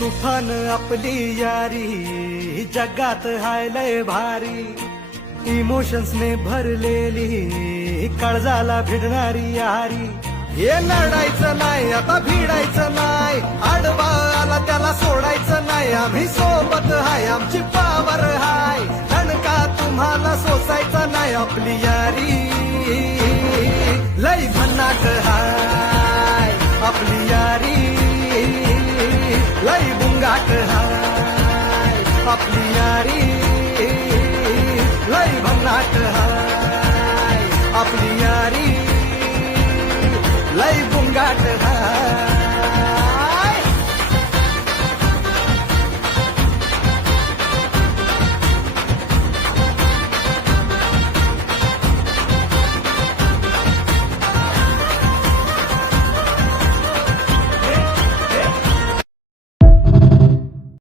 तुफान आपली यारी जगात हाय लय भारी, इमोशन्स ने भरलेली काळजाला भिडणारी यारी. हे लढायचं नाही आता भिडायचं नाही, आडवा आला त्याला सोडायचं नाही. आम्ही सोबत हाय आमची पावर हाय, दणका तुम्हाला सोसायचा नाही. आपली यारी लय भन्नाट हाय, आपली यारी लय बुंगाट हाय, आपली यारी